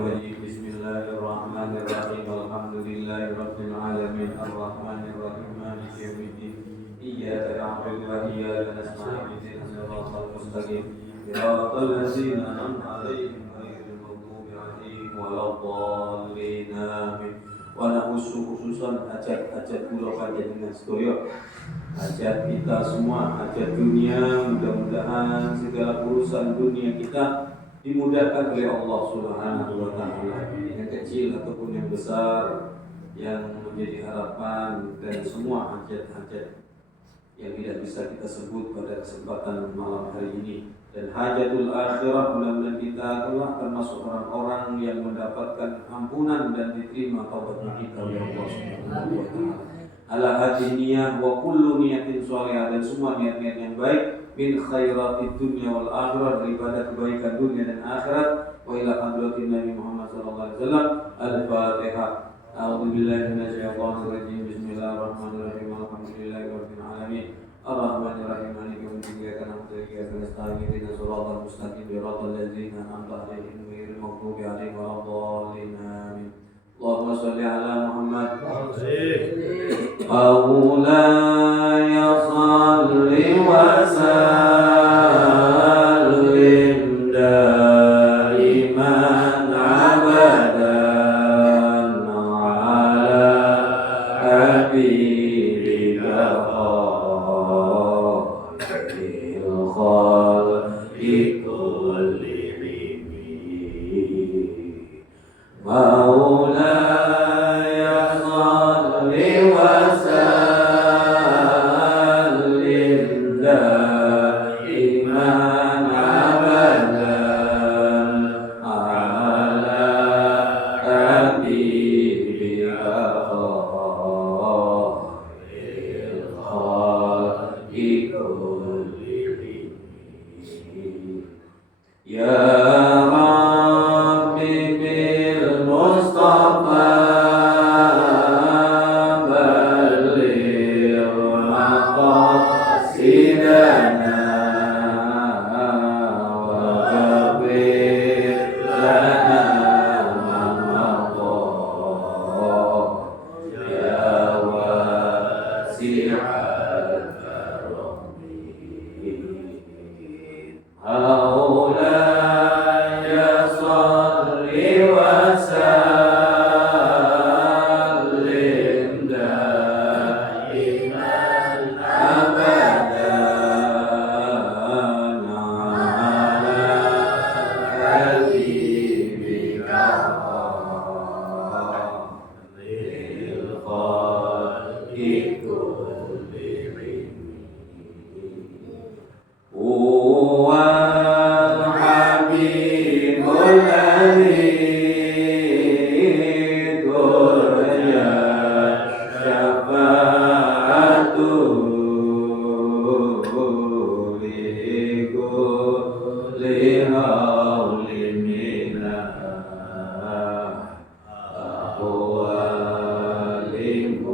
الرجيم بسم الله الرحمن الرحيم الحمد لله رب العالمين الرحمن الرحيم مالك يوم الدين إياك نعبد وإياك نستعين اهدنا الصراط المستقيم صراط الذين أنعمت عليهم غير المغضوب عليهم ولا الضالين آمين. Khususan hajat-hajat kula panjenengan sedaya, hajat kita semua, hajat dunia, mudah-mudahan segala urusan dunia kita dimudahkan oleh Allah Subhanahu wa taala, yang kecil ataupun yang besar, yang menjadi harapan, dan semua hajat-hajat yang tidak bisa kita sebut pada kesempatan malam hari ini. Dan hajatul akhirah, mudah-mudahan kita kelak termasuk orang-orang yang mendapatkan ampunan dan diterima taubatnya kita oleh Allah Subhanahu wa taala. Ala hadhihi niyyah wa kullu niyatin shalihah, dan semua niat-niat yang baik min khairatid dunya wal akhirah, daripada kebaikan dunia dan akhirat. Wa ila hadratin Nabi Muhammad sallallahu alaihi wasallam. Al-Fatihah. A'udzu billahi minasyaitonir rajim. Bismillahirrahmanirrahim. Alhamdulillahirabbil alamin. Ar-Rahmanir Rahim. Maliki yaumiddin. Iyyaka na'budu wa iyyaka nasta'in. Ihdinas siratal mustaqim. Siratal ladzina an'amta 'alaihim ghairil maghdubi 'alaihim waladdallin. Amin. Allahumma shalli 'ala Muhammad. Maulaya shalli wa sallim daiman abadan ala habibika khairil khalqi kullihim. Maulaya shalli wa sallim daiman abadan ala habibika khairil khalqi kullihim. Ya Rabbi bil Mustafa balligh maqasidana wa ghfir lana ma madha ya wasi'al karami. Maulaya shalli wa sallim daiman abadan ala habibika khairil khalqi kullihim. Wal habibul ladzi qurya syafa'atu li kulli haulin minna ahwalim mutaribin. Maulaya shalli wa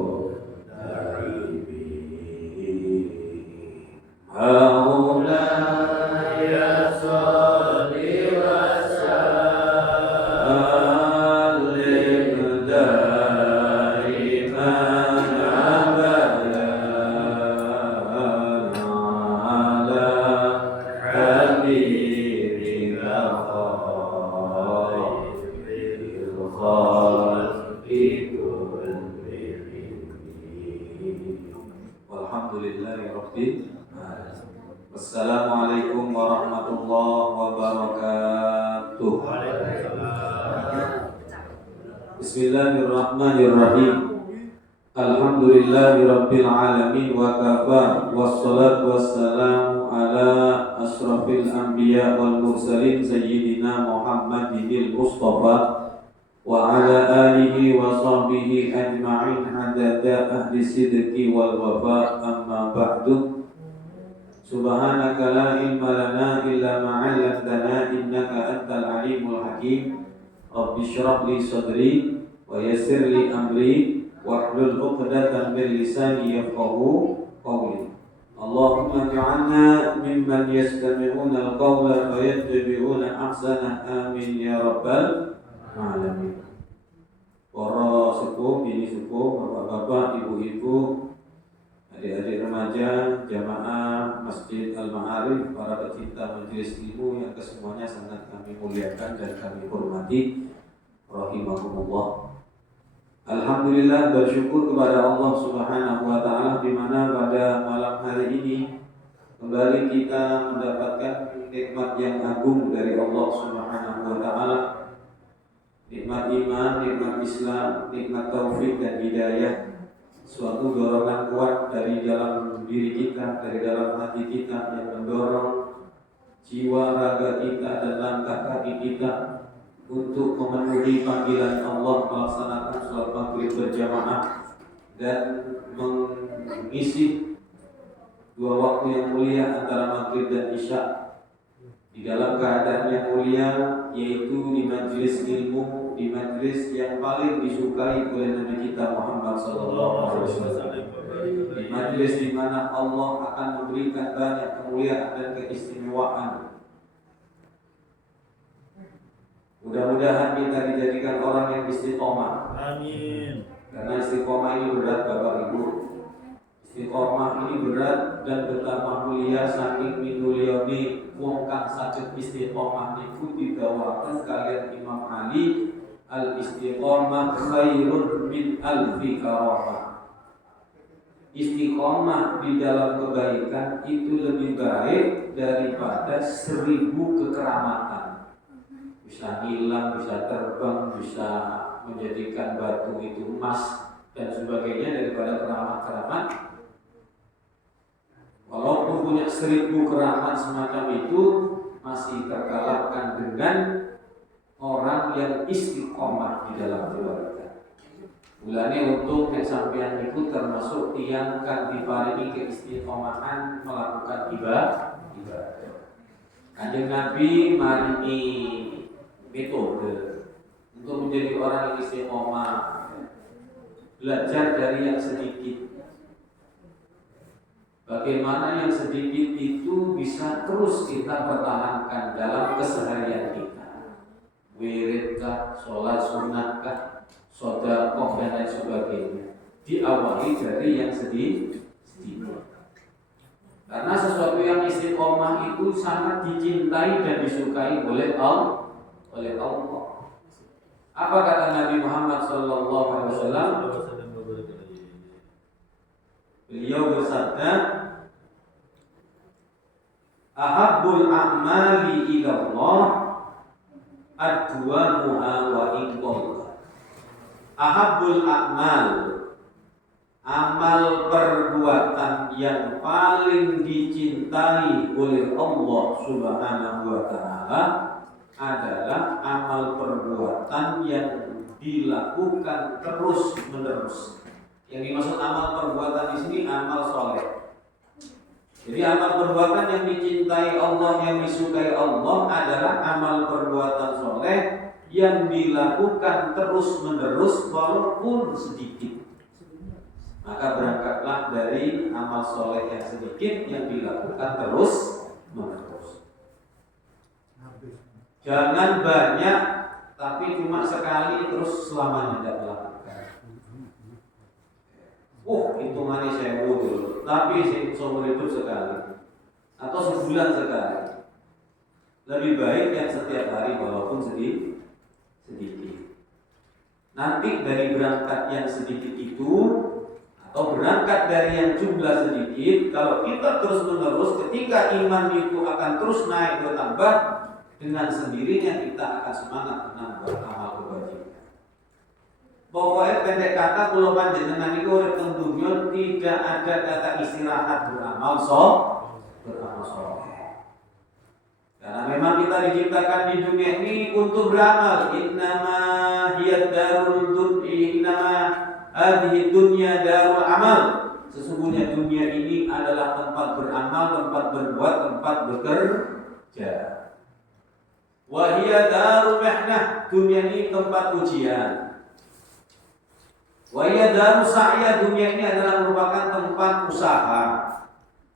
sallim daiman abadan ala habibika khairil khalqi kullihim. Walhamdulillahi rabbil alamin. Assalamualaikum warahmatullahi wabarakatuh. Bismillahirrahmanirrahim. Alhamdulillahi rabbil alamin wa kafa, wassalatu wassalamu ala asrafil anbiya wal mursalin sayyidina Muhammadinil Mustafa wa ala alihi wa sahbihi ajma'in hadada ahli sidqi wal wafa. Amma ba'du. Subhanaka la ilma lana illa ma 'allamtana innaka antal alimul hakim. Rabbi shrah li sadri wa yassir li amri wahlul 'uqdatam min lisani yafqahu qawli. Allahumma ij'alna mimman yastami'una al-qawla fayattabi'una ahsana. Amin ya rabbal alamin. Para sepuh, bini sepuh, bapak-bapak, ibu-ibu, adik-adik remaja, jamaah Masjid Al-Ma'arif, para pecinta majelis ilmu yang kesemuanya sangat kami muliakan dan kami hormati, rahimakumullah. Alhamdulillah, bersyukur kepada Allah Subhanahu wa taala di mana pada malam hari ini kembali kita mendapatkan nikmat yang agung dari Allah Subhanahu wa taala. Nikmat iman, nikmat Islam, nikmat taufik dan hidayah. Suatu dorongan kuat dari dalam diri kita, dari dalam hati kita yang mendorong jiwa raga kita dan langkah kaki kita untuk memenuhi panggilan Allah melaksanakan sholat maghrib berjamaah dan mengisi dua waktu yang mulia antara maghrib dan isya di dalam keadaan yang mulia, yaitu di majelis ilmu, di majelis yang paling disukai oleh Nabi kita Muhammad SAW, di majelis di mana Allah akan memberikan banyak kemuliaan dan keistimewaan. Mudah-mudahan kita dijadikan orang yang istiqomah. Amin. Karena istiqomah ini berat, Bapak Ibu. Istiqomah ini berat dan betapa mulia saking minuliyoni wong kang saged istiqomah niku didawaken kalian Imam Ali, al istiqomah khairun min alfi karamah. Istiqomah di dalam kebaikan itu lebih baik daripada 1000 kekeramatan. Bisa hilang, bisa terbang, bisa menjadikan batu itu emas dan sebagainya daripada keramat-keramat. Walaupun punya 1000 keramat semacam itu, masih terkalahkan dengan orang yang istiqomah di dalam keluarga. Mulane untuk nek sampeyan itu termasuk yang kan diparingi keistiqomahan melakukan ibadah. Kanjeng Nabi maringi metode untuk menjadi orang yang istiqomah, belajar dari yang sedikit. Bagaimana yang sedikit itu bisa terus kita pertahankan dalam keseharian kita. Wiridkah, sholat sunnatkah, sedekah dan lain sebagainya. Diawali dari yang sedikit. Karena sesuatu yang istiqomah itu sangat dicintai dan disukai oleh Allah. Apa kata Nabi Muhammad SAW? Beliau bersabda, ahabbul a'mali ilallah adwamuha wa inqallah. Ahabbul a'mal, amal perbuatan yang paling dicintai oleh Allah Subhanahu wa taala adalah amal perbuatan yang dilakukan terus-menerus. Yang dimaksud amal perbuatan di sini amal soleh. Jadi amal perbuatan yang dicintai Allah, yang disukai Allah adalah amal perbuatan soleh yang dilakukan terus-menerus walaupun sedikit. Maka berangkatlah dari amal soleh yang sedikit yang dilakukan terus-menerus. Jangan banyak tapi cuma sekali terus selamanya tidak dilakukan. Hitungannya saya dulu, tapi seumur hidup sekali atau sebulan sekali. Lebih baik yang setiap hari walaupun sedikit. Nanti dari berangkat yang sedikit itu atau berangkat dari yang jumlah sedikit, kalau kita terus menerus, ketika iman itu akan terus naik bertambah, dengan sendirinya kita akan semangat menambah amal kebajikan. Pokoknya pendek kata, kalau panjenengan itu urip teng dunya tidak ada kata istirahat beramal soleh. Karena memang kita diciptakan di dunia ini untuk beramal. Innama hiya darul dunya, innama hadhihi dunya darul amal. Sesungguhnya dunia ini adalah tempat beramal, tempat berbuat, tempat bekerja. Wa hiya darul mihnah, dunia ini tempat ujian. Wa hiya darus sa'ya, dunia ini adalah merupakan tempat usaha.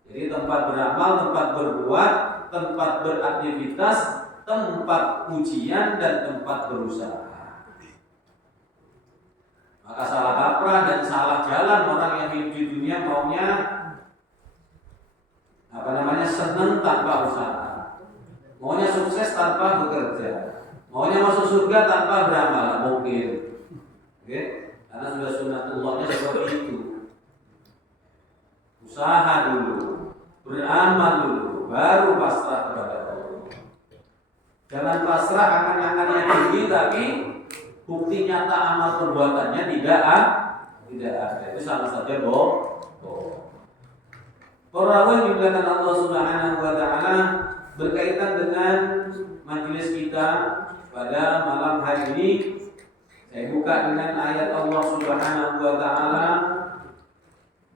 Jadi tempat beramal, tempat berbuat, tempat beraktivitas, tempat ujian dan tempat berusaha. salah dan salah jalan orang yang hidup di dunia maunya senang tanpa usaha, maunya sukses tanpa bekerja, maunya masuk surga tanpa beramal, mungkin. Oke? Karena sudah sunatullahnya seperti itu. Usaha dulu, beramal dulu, baru pasrah kepada Allah. Jangan pasrah angan-angannya tinggi tapi bukti nyata amal perbuatannya tidak ada. Itu sama saja bohong. Para yang dimuliakan Allah Subhanahu wa taala, berkaitan dengan majelis kita pada malam hari ini, saya buka dengan ayat Allah Subhanahu wa taala,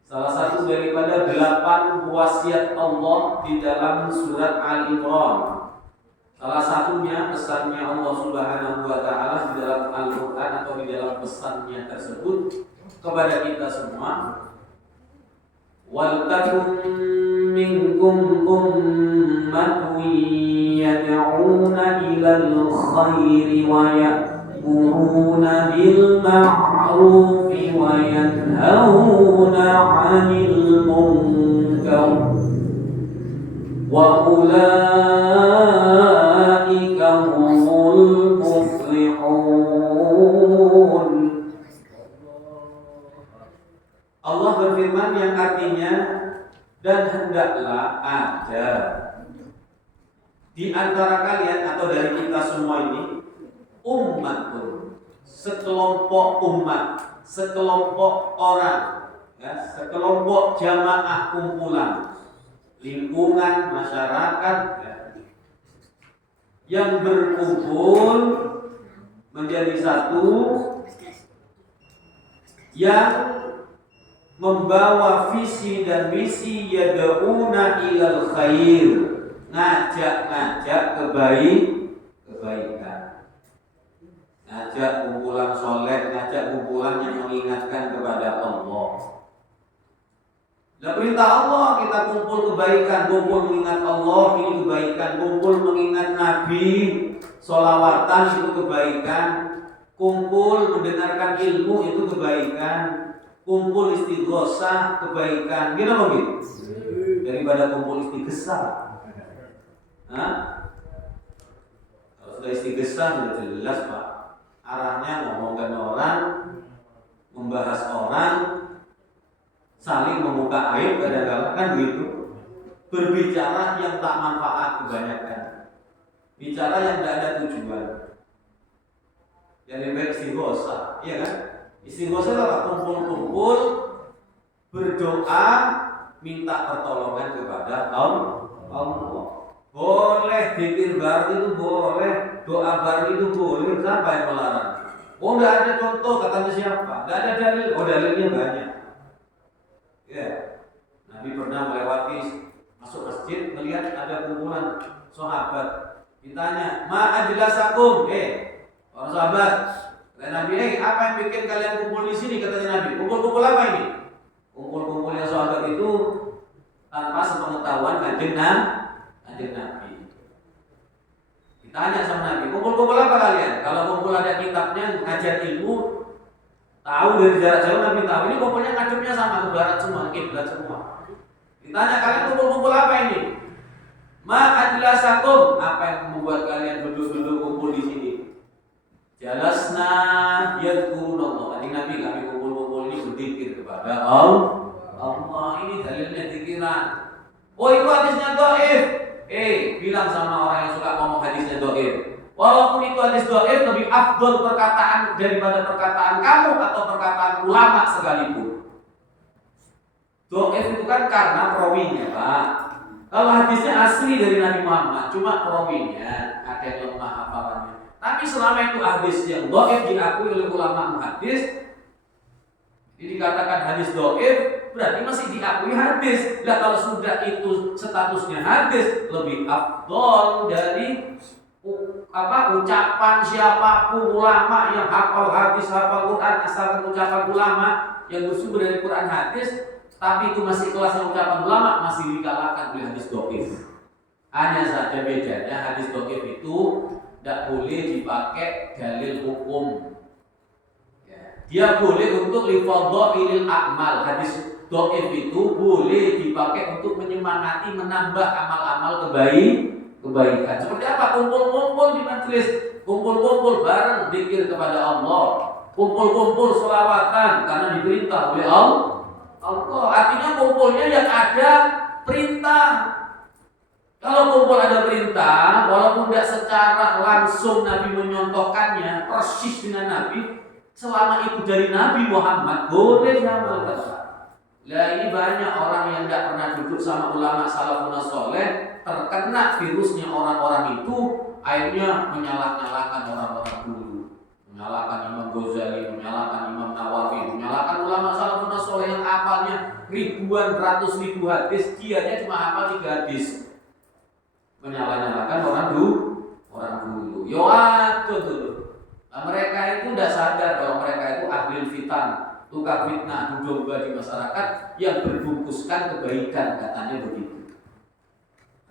salah satu daripada 8 wasiat Allah di dalam surat Al-Imran. Salah satunya pesannya Allah Subhanahu wa taala di dalam Al-Qur'an atau di dalam pesannya tersebut kepada kita semua. Wal takum minkum ummatun yad'una ilal khairi wa ya'muruna bil ma'rufi wa yanhauna 'anil munkar wa ulaika humul muflihun. Allah berfirman yang artinya, dan hendaklah ada di antara kalian atau dari kita semua ini ummatun, sekelompok umat, sekelompok orang, ya, sekelompok jamaah kumpulan, lingkungan masyarakat, ya, yang berkumpul menjadi satu, yang membawa visi dan misi yad'una ilal khair, ngajak kebaikan, ngajak kumpulan soleh, ngajak kumpulan yang mengingatkan kepada Allah. Dan perintah Allah kita kumpul kebaikan, kumpul mengingat Allah ini kebaikan, kumpul mengingat Nabi, sholawatan itu kebaikan, kumpul mendengarkan ilmu itu kebaikan, kumpul istighosah kebaikan, gitu apa gitu? Daripada kumpul istighosah. Kalau sudah istighosah sudah jelas Pak, arahnya ngomongkan orang, membahas orang, saling membuka aib kadang-kadang kan gitu. Berbicara yang tak manfaat kebanyakan, bicara yang tidak ada tujuan. Yang lebih baik istighosah, iya kan? Istighosah adalah kumpul-kumpul berdoa minta pertolongan kepada Allah. Boleh zikir bareng itu boleh, doa bareng itu boleh, siapa yang melarang? Oh, tidak ada contoh, katanya siapa? Tidak ada dalil. Oh, dalilnya banyak. Ya, Nabi pernah melewati masuk masjid melihat ada kumpulan sahabat. Ditanya, "Ma ajlasakum?" Orang sahabat. Kata Nabi, apa yang bikin kalian kumpul di sini? Katanya Nabi, kumpul-kumpul apa ini? Kumpul-kumpulnya sahabat itu tanpa sepengetahuan kanjeng Nabi. Ditanya sama Nabi, kumpul-kumpul apa kalian? Kalau kumpul ada kitabnya, ngajar ilmu, tahu dari jarak jauh Nabi tahu. Ini kumpulnya ngadepnya sama ke barat semua, kiblat semua. Ditanya, kalian kumpul-kumpul apa ini? Ma ajlasakum? Apa yang membuat kalian duduk-duduk kumpul di sini? Jalasna yadhkurunallah. Kanjeng Nabi, kami kumpul-kumpul ini berzikir kepada Allah. Ini dalilnya zikiran. Oh, itu hadisnya dhaif. Bilang sama orang yang suka ngomong hadisnya dhaif. Walaupun itu hadis dhaif, lebih afdol perkataan daripada perkataan kamu atau perkataan ulama sekalipun. Dhaif itu kan karena perawinya, Pak. Kalau hadisnya asli dari Nabi Muhammad, cuma perawinya ada yang lemah hafalannya. Tapi selama itu hadis yang dhaif diakui oleh ulama hadis, ini dikatakan hadis dhaif, berarti masih diakui hadis. Nah, kalau sudah itu statusnya hadis, lebih afdol dari ucapan siapapun ulama yang hafal hadis, hafal Quran, asalkan ucapan ulama yang bersumber dari Quran hadis, tapi itu masih kelasnya ucapan ulama, masih dikalahkan oleh hadis dhaif. Hanya saja bedanya hadis dhaif itu tidak boleh dipakai dalil hukum. Ya. Dia boleh untuk li fadhailil a'mal. Hadis dhaif itu boleh dipakai untuk menyemangati menambah amal-amal kebaikan. Seperti apa? Kumpul-kumpul di majelis, kumpul-kumpul bareng zikir kepada Allah, kumpul-kumpul sholawatan karena diperintah oleh Allah. Artinya kumpulnya yang ada perintah. Kalau kumpul ada perintah, walaupun tidak secara langsung Nabi menyontohkannya persis dengan Nabi, selama itu dari Nabi Muhammad boleh diamalkan. Nah, ini banyak orang yang tidak pernah duduk sama ulama salafun saleh, terkena virusnya orang-orang itu, akhirnya menyalahkan orang-orang dulu, menyalahkan Imam Ghazali, menyalahkan Imam Nawawi, menyalahkan ulama salafun saleh yang hafalnya ribuan, ratus ribu hadis, dianya cuma hafal 3 hadis. Menyalahkan orang dulu. Yo aduh dulu. Nah, mereka itu udah sadar kalau mereka itu ahli fitan, tukang fitnah, domba di masyarakat yang berbungkuskan kebaikan, katanya begitu.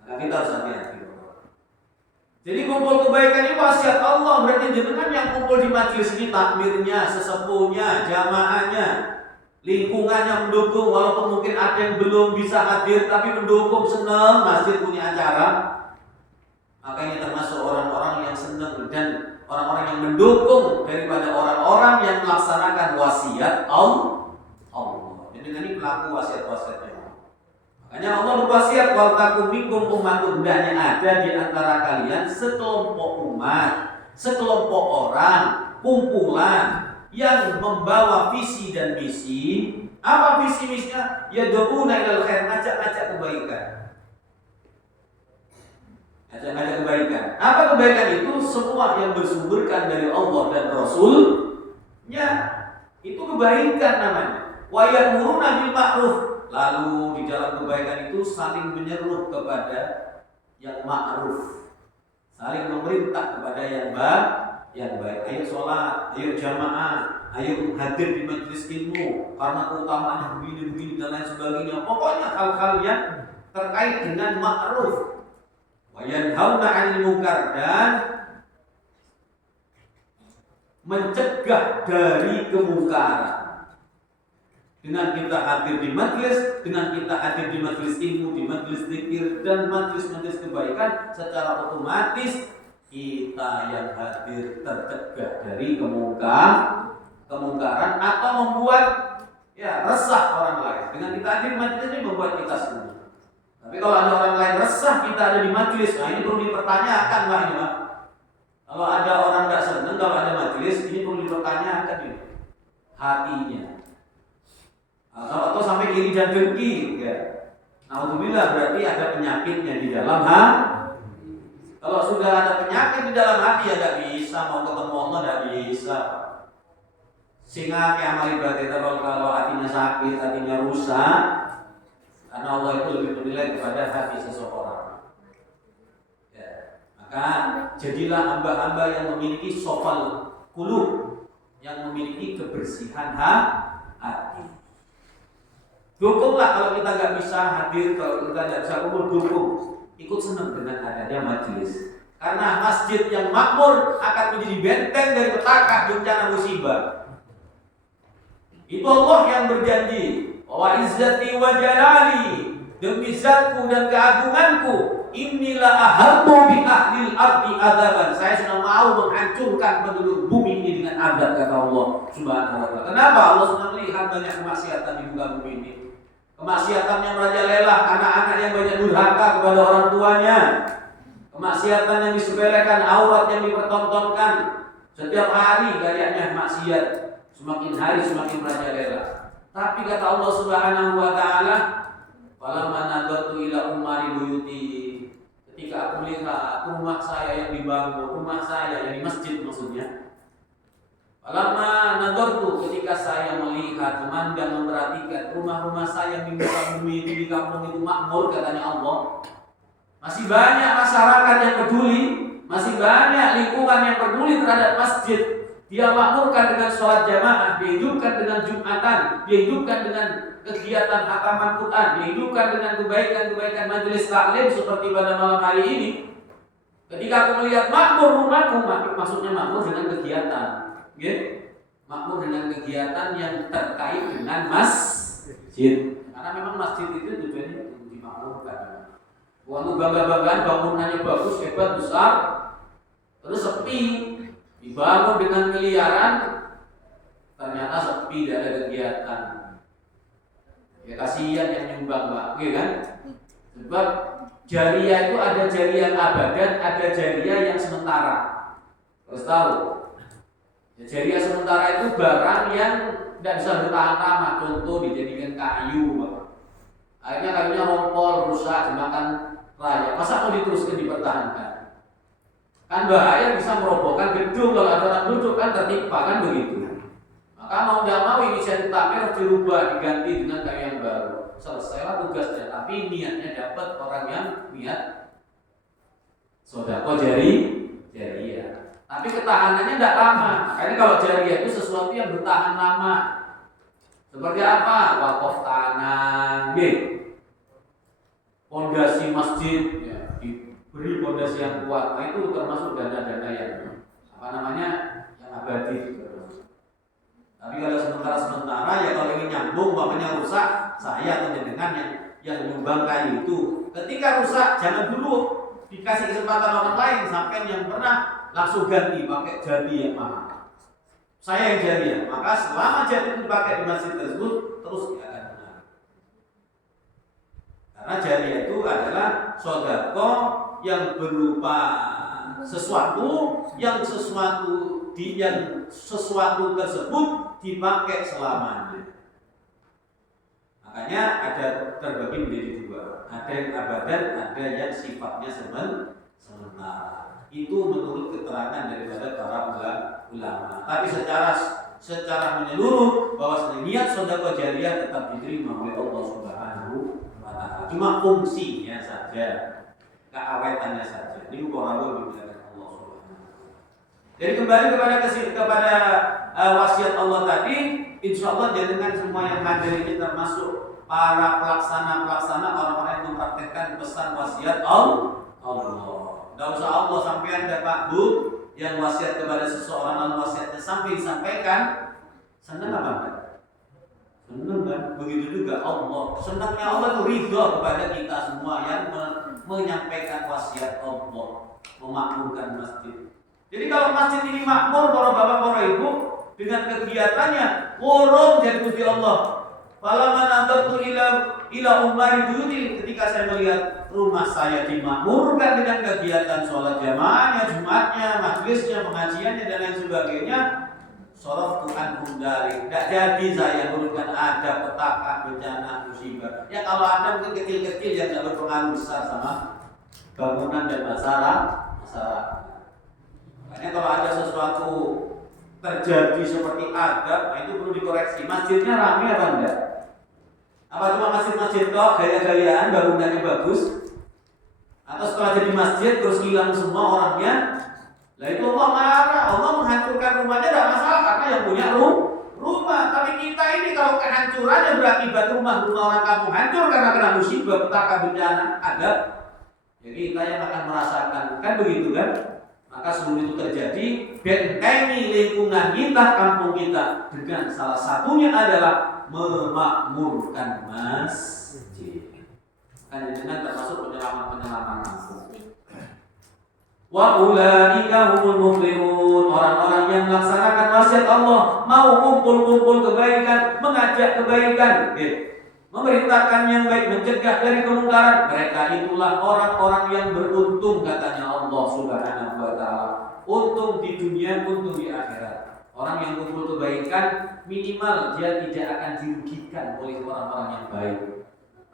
Nah, kita harus hati-hati. Jadi kumpul kebaikan ini wasiat Allah, berarti jenengan yang kumpul di majelis ini takmirnya, sesepuhnya, jamaahnya, lingkungannya mendukung, walaupun mungkin ada yang belum bisa hadir tapi mendukung, senang masjid punya acara. Makanya termasuk orang-orang yang senang dan orang-orang yang mendukung daripada orang-orang yang melaksanakan wasiat Allah. Jadi ini pelaku wasiat-wasiatnya. Makanya Allah berwasiat, wal takum minkum ummatun, hendaknya ada di antara kalian sekelompok umat, sekelompok orang, kumpulan yang membawa visi dan misi. Apa visi misinya? Yad'una ilal khair, ngajak-ngajak kebaikan. Ngajak kebaikan. Apa kebaikan itu? Semua yang bersumberkan dari Allah dan Rasul-Nya. Itu kebaikan namanya. Wa ya'muruna bil ma'ruf. Lalu di dalam kebaikan itu saling menyeru kepada yang ma'ruf. Saling memerintah kepada yang baik. Ayo sholat, ayo jamaah, ayo hadir di majelis ilmu karena keutamaannya begini dan lain sebagainya. Pokoknya hal-hal yang terkait dengan ma'ruf. Wa yanhauna 'anil munkar, dan mencegah dari kemungkaran. Dengan kita hadir di majelis, dengan kita hadir di majelis ilmu, di majelis zikir dan majelis-majelis kebaikan, secara otomatis kita yang hadir tercegah dari kemungkaran atau membuat resah orang lain. Dengan kita hadir di majelis ini membuat kita senang. Tapi kalau ada orang lain resah kita ada di majelis, nah ini perlu dipertanyakan lah ini, Pak. Kalau ada orang tidak senang kalau ada majelis, ini perlu dipertanyakan ini hatinya. Atau sampai iri dan dengki, ya. Alhamdulillah, berarti ada penyakitnya di dalam hati. Kalau sudah ada penyakit di dalam hati, ya tidak bisa mau ketemu Allah, tidak bisa. Sehingga amal ibadah kalau hatinya sakit, hatinya rusak, karena Allah itu lebih menilai kepada hati seseorang. Ya. Maka jadilah hamba-hamba yang memiliki sofal qulub, yang memiliki kebersihan hati. Dukunglah kalau kita nggak bisa hadir, kalau kita nggak bisa kumpul, dukung, ikut senang dengan adanya majelis. Karena masjid yang makmur akan menjadi benteng dari petaka bencana musibah. Itu Allah yang berjanji, wa izzati wa jalali, demi zatku dan keagunganku, inilah ahabbu bi ahlil ardi adzaban. Saya sudah mau menghancurkan penduduk bumi ini dengan azab, kata Allah Subhanahu wa taala. Kenapa? Allah sudah melihat banyak kemaksiatan di muka bumi ini. Kemaksiatan yang merajalela, anak-anak yang banyak durhaka kepada orang tuanya, kemaksiatan yang disepelekan, aurat yang dipertontonkan. Setiap hari kayaknya maksiat, semakin hari semakin merajalela. Tapi kata Allah Subhanahu wa taala, falamma nadartu ila umari buyuti, ketika aku melihat rumah saya yang dibangun, rumah saya yang di masjid maksudnya. Falamma nadartu, ketika saya melihat, memandang, memperhatikan rumah-rumah saya yang di muka bumi itu, di kampung itu makmur, katanya Allah. Masih banyak masyarakat yang peduli, masih banyak lingkungan yang peduli terhadap masjid. Dia makmurkan dengan sholat jamaah, dia hidupkan dengan jumatan, dia hidupkan dengan kegiatan khataman Quran, dia hidupkan dengan kebaikan-kebaikan majelis taklim seperti pada malam hari ini. Ketika aku melihat makmur rumahku, maksudnya makmur dengan kegiatan, makmur dengan kegiatan yang terkait dengan masjid. Karena memang masjid itu tujuannya untuk dimakmurkan. Waktu bangga-banggaan bangunannya bagus, hebat, besar, terus sepi, dibangun dengan miliaran, ternyata sepi, tidak ada kegiatan. Ya kasihan yang nyumbang, Pak, oke kan? Sebab jariah itu ada jariah yang abadan, ada jariah yang sementara. Harus tahu. Ya, jariah sementara itu barang yang tidak bisa bertahan lama. Contoh dijadikan kayu, Pak. Akhirnya kayunya rompol, rusak, dimakan raya. Masa mau diteruskan dipertahankan? Kan bahaya, bisa merobohkan gedung kalau ada orang duduk, kan tertimpa, kan begitu. Maka mau tidak mau inisiatif takmir harus dirubah, diganti dengan kayu yang baru. Selesailah tugasnya, tapi niatnya dapat orang yang niat sedekah jariah. Tapi ketahanannya tidak lama. Karena kalau jariah itu sesuatu yang bertahan lama. Seperti apa? Wakaf tanah, pondasi masjid, ya, diberi pondasi yang kuat. Nah, itu termasuk dana-dana yang yang abadi. Tapi kalau sementara ya kalau ini nyambung, bapaknya rusak, saya atau dengan yang menyumbang kayu itu. Ketika rusak, jangan dulu dikasih kesempatan orang lain, sampai yang pernah langsung ganti pakai jari yang mahal. Saya yang jari ya, maka selama jari itu dipakai di masjid tersebut terus tidak akan benar. Karena jari itu adalah sedekah yang berupa sesuatu yang sesuatu tersebut dipakai selamanya. Makanya ada terbagi menjadi dua. Ada yang abadan, ada yang sifatnya sementara. Itu menurut keterangan daripada para ulama. Tapi secara menyeluruh bahwa niat sedekah jariah tetap diterima oleh Allah Subhanahu wa taala. Cuma fungsinya saja, keawetannya saja. Ini muqarrabun billahi Allah Subhanahu wa taala. Jadi kembali kepada wasiat Allah tadi, insya Allah dengan semua yang hadir ini termasuk para pelaksana orang-orang yang mempraktekkan pesan wasiat Allah. Tidak usah Allah sampai ada Pak Bu yang wasiat kepada seseorang lalu wasiatnya sampai disampaikan, senang apa enggak? Senang kan? Begitu juga Allah. Senangnya Allah itu ridho kepada kita semua yang menyampaikan wasiat Allah, memakmurkan masjid. Jadi kalau masjid ini makmur, para bapak, para ibu, dengan kegiatannya, urung jadi Gusti Allah. Falaman antartu ila umari buyuti, ketika saya melihat rumah saya dimakmurkan dengan kegiatan sholat jamaahnya, jumatnya, majlisnya, pengajiannya dan lain sebagainya, soroftu anhum dari. Tidak jadi saya menurunkan ada petaka, bencana, musibah. Ya kalau ada mungkin kecil-kecil yang tidak berpengaruh besar sama bangunan dan masalah. Makanya kalau ada sesuatu terjadi seperti adab, nah itu perlu dikoreksi. Masjidnya ramai apa enggak? Apa cuma masjid-masjid kok gaya-gayaan, bangunannya bagus? Atau setelah jadi masjid terus hilang semua orangnya? Lah itu Allah marah, Allah menghancurkan rumahnya tidak masalah karena yang punya rumah. Tapi kita ini kalau kehancurannya berakibat rumah orang kampung hancur karena kena musibah, petaka, bencana, adab, jadi kita yang akan merasakan, kan begitu kan? Maka sebelum itu terjadi, bentengi lingkungan kita, kampung kita dengan salah satunya adalah memakmurkan masjid. Kan dengan termasuk penyelaman kampung. Wa ulaika humul muflihun, orang-orang yang melaksanakan wasiat Allah, mau kumpul-kumpul kebaikan, mengajak kebaikan, memerintahkan yang baik, mencegah dari kemungkaran. Mereka itulah orang-orang yang beruntung, katanya Allah Subhanahu wa taala. Untung di dunia, untung di akhirat. Orang yang kumpul kebaikan, minimal dia tidak akan dirugikan oleh orang-orang yang baik.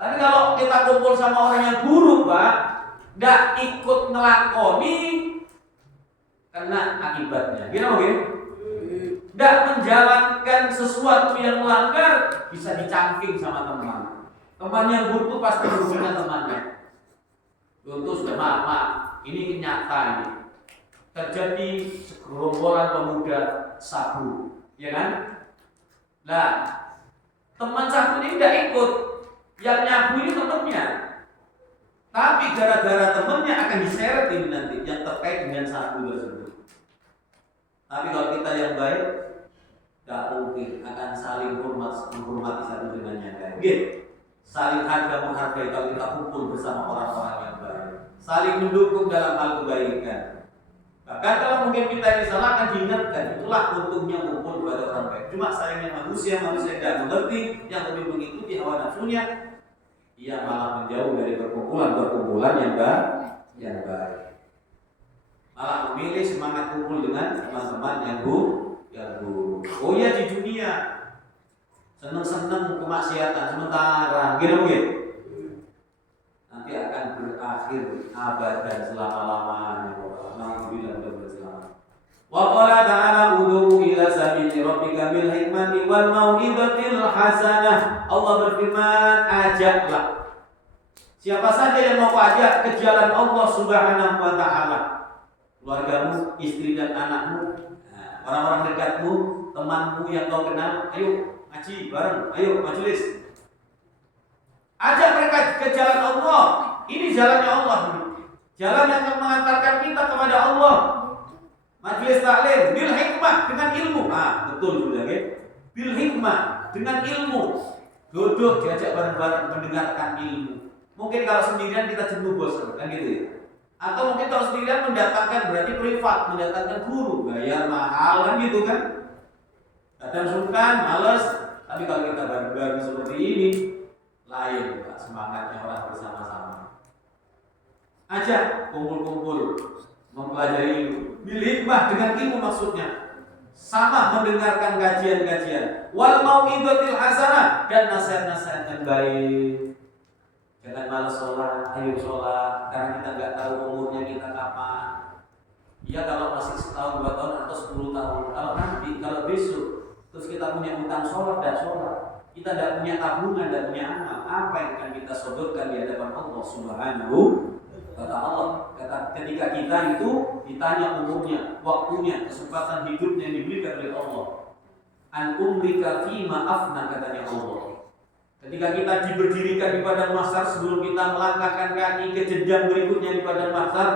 Tapi kalau kita kumpul sama orang yang buruk, Pak, tidak ikut ngelakoni, kena akibatnya. Gimana mungkin? Tidak menjalankan sesuatu yang melanggar, bisa dicangking sama teman. Teman yang buruk itu pasti berhubungan temannya. Contoh sudah maaf, ini nyata ini. Terjadi segerombolan pemuda sabu, ya kan? Nah, teman sabu ini tidak ikut, yang nyabu ini temannya. Tapi gara-gara temannya akan diseret ini nanti yang terkait dengan sabu tersebut. Tapi kalau kita yang baik, Gak mungkin akan saling menghormati satu dengan yang lain. Gitu. Saling harga menghargai kalau kita kumpul bersama orang-orang yang baik. Saling mendukung dalam hal kebaikan. Bahkan kalau mungkin kita ini salah akan diingatkan, itulah untungnya kumpul pada orang baik. Cuma sayangnya manusia yang tidak mengerti, yang lebih mengikuti hawa nafsunya, ia malah menjauh dari perkumpulan yang baik. Malah memilih semangat kumpul dengan teman-teman yang buruk. Oh ya, di dunia seneng-seneng kemaksiatan sementara, gitu. Nanti akan berakhir abadan selama-lamanya. Wa qala ta'ala ud'u ila sabili rabbika bil hikmati wal mau'izatil hasanah. Allah berfirman, ajaklah siapa saja yang mau ajak ke jalan Allah Subhanahu wa taala. Keluargamu, istri dan anakmu, orang-orang dekatmu, temanmu yang kau kenal, ayo ngaji bareng, ayo majelis. Ajak mereka ke jalan Allah. Ini jalannya Allah. Jalan yang akan mengantarkan kita kepada Allah. Majelis taklim bil hikmah, dengan ilmu. Betul sudah ya. Bil hikmah, dengan ilmu. Duduk diajak bareng-bareng mendengarkan ilmu. Mungkin kalau sendirian kita jenuh bosan, kan gitu ya. Atau mungkin kalau sendirian mendatangkan berarti privat, mendatangkan guru, bayar mahal, kan gitu kan. Kadang sungkan, males. Tapi kalau kita bareng-bareng seperti ini, lain Pak, semangatnya orang bersama-sama. Ajak kumpul-kumpul mempelajari ilmu. Bil hikmah, dengan ilmu maksudnya. Sama mendengarkan kajian-kajian. Wal mau'izatil hasanah, dan nasihat-nasihat yang baik. Jangan malas sholat, ayo sholat, karena kita nggak tahu umurnya kita kapan. Ya kalau masih setahun, 2 tahun atau 10 tahun. Kalau nanti, kalau besok, terus kita punya hutang sholat dan sholat, kita tidak punya tabungan dan punya amal, apa yang akan kita sodorkan di hadapan Allah Subhanahu? Kata Allah, ketika kita itu ditanya umurnya, waktunya, kesempatan hidupnya yang diberikan oleh Allah. An umrika fima afna, katanya Allah. Ketika kita diberdirikan di padang mahsyar, sebelum kita melangkahkan kaki ke jenjang berikutnya di padang mahsyar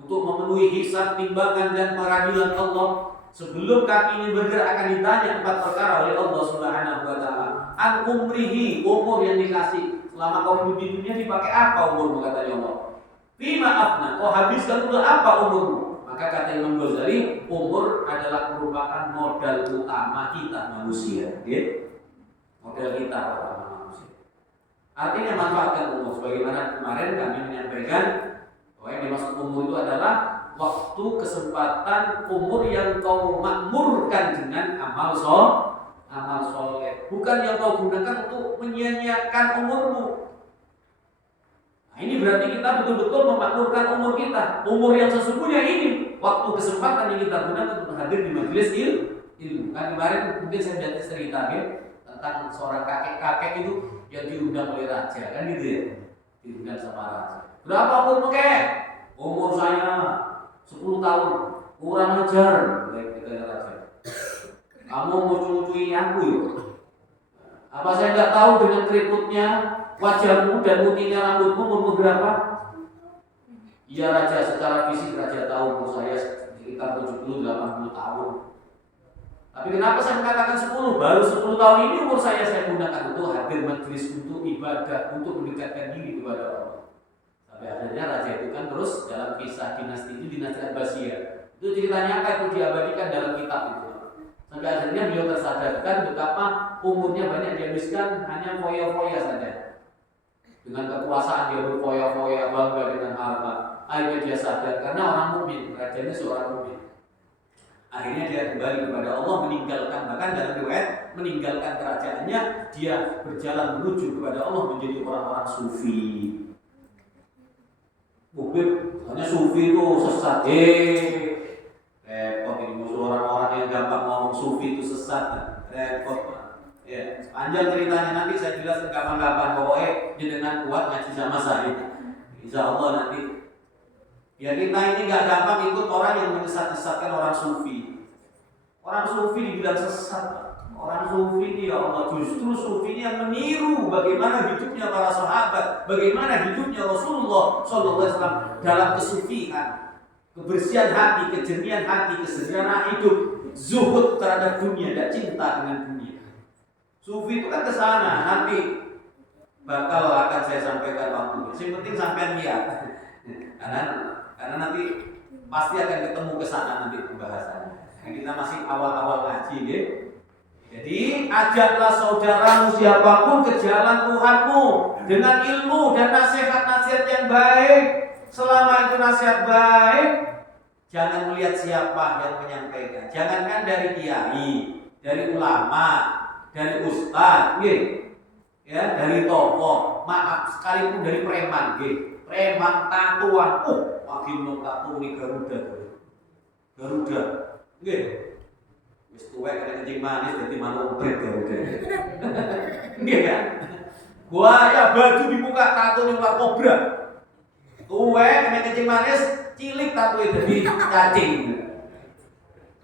untuk memenuhi hisab, timbangan dan peradilan Allah, sebelum kaki ini bergerak akan ditanya 4 perkara oleh Allah Subhanahu wa taala. An umrihi, umur yang dikasih selama kau hidup di dunia dipakai apa umurmu, katanya Allah. Fima afna, kau habiskan untuk apa umurmu? Maka kata Imam Ghazali, umur adalah merupakan modal utama kita manusia, gitu. Modal kita pertama manusia. Artinya manfaatkan umur. Sebagaimana kemarin kami menyampaikan bahwa yang dimaksud umur itu adalah waktu, kesempatan, umur yang kau makmurkan dengan amal soleh. Bukan yang kau gunakan untuk menyia-nyiakan umurmu. Nah, ini berarti kita betul-betul memakmurkan umur kita. Umur yang sesungguhnya ini, waktu, kesempatan yang kita gunakan untuk hadir di majelis ilmu. Kan kemarin mungkin saya sudah cerita tentang seorang kakek itu yang diundang oleh raja, kan gitu ya, diundang sama raja. Berapa umurmu kek? Umur saya 10 tahun. Kurang ajar, kata raja. Kamu mau cuci aku ya? Apa saya nggak tahu dengan keriputnya wajahmu dan putihnya rambutmu umurmu berapa? Iya raja, secara fisik raja tahu umur saya sekitar 70-80 tahun. Tapi kenapa saya mengatakan 10? Baru 10 tahun ini umur saya gunakan untuk hadir majelis, untuk ibadah, untuk mendekatkan diri kepada Allah. Sampai akhirnya raja itu kan terus dalam kisah dinasti itu, dinasti Abbasiyah. Itu ceritanya itu diabadikan dalam kitab itu. Sampai akhirnya beliau tersadarkan betapa umurnya banyak dihabiskan hanya foya-foya saja. Dengan kekuasaan dia berfoya-foya, bangga dengan harta. Akhirnya dia sadar karena orang mukmin, rajanya seorang mukmin. Akhirnya dia kembali kepada Allah, meninggalkan, bahkan dalam riwayat meninggalkan kerajaannya, dia berjalan menuju kepada Allah menjadi orang-orang sufi. Mungkin hanya sufi itu sesat. Repot ini musuh orang-orang yang gampang ngomong sufi itu sesat. Repot. Ya, panjang ceritanya nanti saya jelaskan kapan-kapan. Pokoknya jenengan kuat ngaji sama saya. Insya Allah nanti. Ya kita ini gak gampang ikut orang yang menyesat-nyesatkan orang sufi. Orang sufi dibilang sesat. Orang sufi ini ya Allah, justru sufi ini yang meniru bagaimana hidupnya para sahabat, bagaimana hidupnya Rasulullah SAW dalam kesufian, kebersihan hati, kejernihan hati, kesederhanaan hidup. zuhud terhadap dunia, tidak cinta dengan dunia. Sufi itu kan ke sana, nanti bakal akan saya sampaikan waktunya. Yang penting sampean lihat. Karena nanti pasti akan ketemu ke sana nanti pembahasannya. Kita masih awal-awal ngaji, ya. Jadi ajaklah saudaramu siapapun ke jalan Tuhanmu dengan ilmu dan nasihat-nasihat yang baik. Selama itu nasihat baik, jangan melihat siapa yang menyampaikan. Jangankan dari kiai, dari ulama, dari ustaz, ya, dari tokoh, maaf sekalipun dari preman, preman tatuan, makin tato ini Garuda, wis tuwek kena kencing manis dadi manuk ubret Garuda. Nggih kan? Buaya baju dibuka tato ning luar kobra. Tuwek kena kencing manis, cilik tato dadi cacing.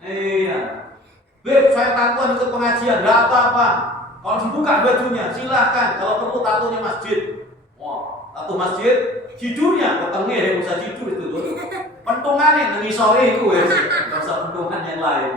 Iya. Beb, saya tatuan ikut pengajian, enggak apa-apa. Kalau dibuka bajunya, silahkan. Kalau perlu tatonya masjid. Wah, tato masjid, jidurnya ketengnya ya bisa jidur itu tuh. Pentungannya nengi sore itu ya, nggak usah pentungan yang lain.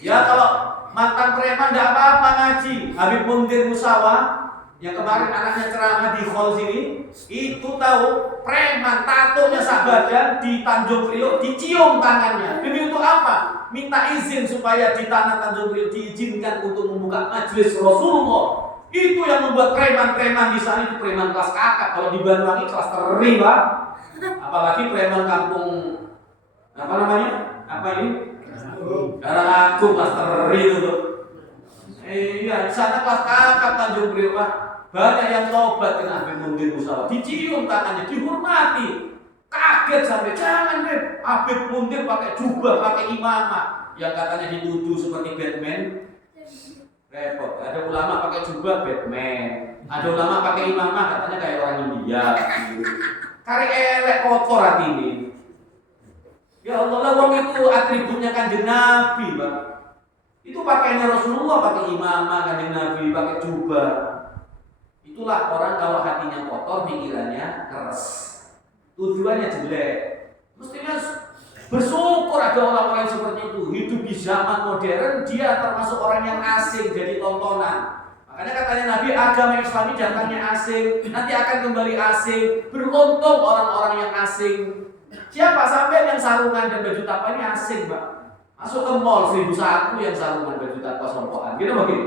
Ya kalau mantan preman enggak apa-apa ngaji. Habib Mundir Musawa yang kemarin anaknya ceramah di hall sini, itu tahu preman tatonya sahabat di Tanjung Priok dicium tangannya. Demi untuk apa? Minta izin supaya di tanah Tanjung Priok diizinkan untuk membuka majelis Rasulullah. Itu yang membuat preman-preman di sana itu preman kelas kakap. Kalau di Banyuwangi kelas teri, Pak. Apalagi preman kampung apa namanya? Apa ini? Karangagung kelas teri itu. Iya, di sana kelas kakap Tanjung Priok, Pak. Banyak yang tobat dengan Habib Mundir Musawa. Dicium tangannya, dihormati. Kaget sampai jangan deh. Habib Mundir pakai jubah, pakai imamah yang katanya dituduh seperti Batman. Repot. Ada ulama pakai jubah Batman. Ada ulama pakai imamah katanya kayak orang India. Kari elek kotor hati ini. Ya Allah, wong itu atributnya Kanjeng Nabi, Pak. Itu pakainya Rasulullah, pakai imamah Kanjeng Nabi, pakai jubah. Itulah orang kalau hatinya kotor, pikirannya keras. Tujuannya jelek. Mestinya bersyukur ada orang-orang seperti itu. Hidup di zaman modern, dia termasuk orang yang asing, jadi tontonan. Makanya katanya Nabi, agama Islam ini datangnya asing, nanti akan kembali asing. Beruntung orang-orang yang asing. Siapa sampai yang sarungan dan baju tapa ini asing, Pak? Masuk ke mall 1001 yang sarungan baju tapa sompokan. Gitu begini.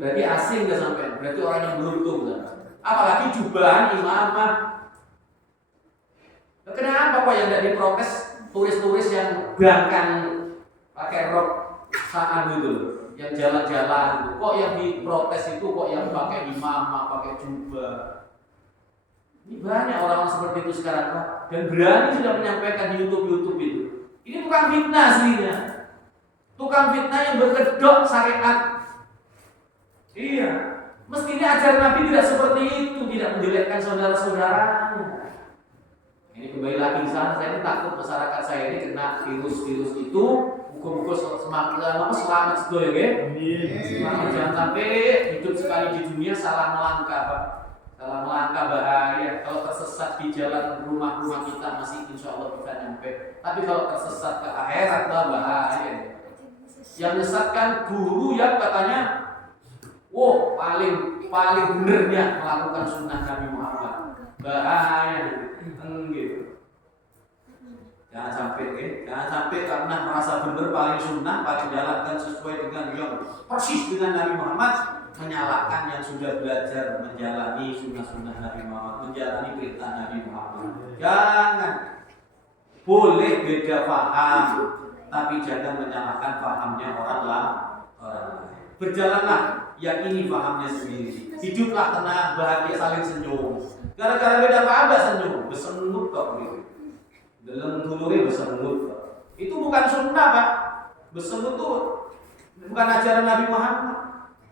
Berarti asing gak sampai. Berarti orang yang beruntung kan? Apalagi jubahan imamah. Kenapa kok yang tidak diprotes turis-turis yang bangkan pakai rok saat itu, yang jalan-jalan itu, kok yang diprotes itu kok yang pakai imamah, pakai jubah. Ini banyak orang seperti itu sekarang, Pak. Dan berani sudah menyampaikan di YouTube itu. Ini tukang fitnah aslinya. Tukang fitnah yang berkedok syariat. Iya. Mestinya ajaran Nabi tidak seperti itu, tidak menjelekkan saudara-saudaranya. Ini kembali lagi di sana, saya ini takut masyarakat saya ini kena virus-virus itu. Muka-muka selamat sedoyo ya. Selamat, jangan sampai hidup sekali di dunia salah melangkah, Pak. Salah melangkah bahaya. Kalau tersesat di jalan rumah-rumah kita masih insya Allah bisa nyampe. Tapi kalau tersesat ke akhirat bahaya. Yang menyesatkan guru yang katanya, paling benernya melakukan sunnah Nabi Muhammad. Bahaya. Gitu. Jangan sampai karena merasa benar paling sunnah, paling jalankan sesuai dengan yang persis dengan Nabi Muhammad, menyalahkan yang sudah belajar menjalani sunnah-sunnah Nabi Muhammad, menjalani perintah Nabi Muhammad. Jangan. Boleh beda paham, tapi jangan menyalahkan pahamnya orang lain. Berjalanlah yakini pahamnya sendiri. Hiduplah tenang, bahagia, saling senyum. Gara-gara beda paham gak senyum, bersenut kok gitu. Dalam dulure bersenut. Itu bukan sunnah, Pak. Bersenut itu bukan ajaran Nabi Muhammad.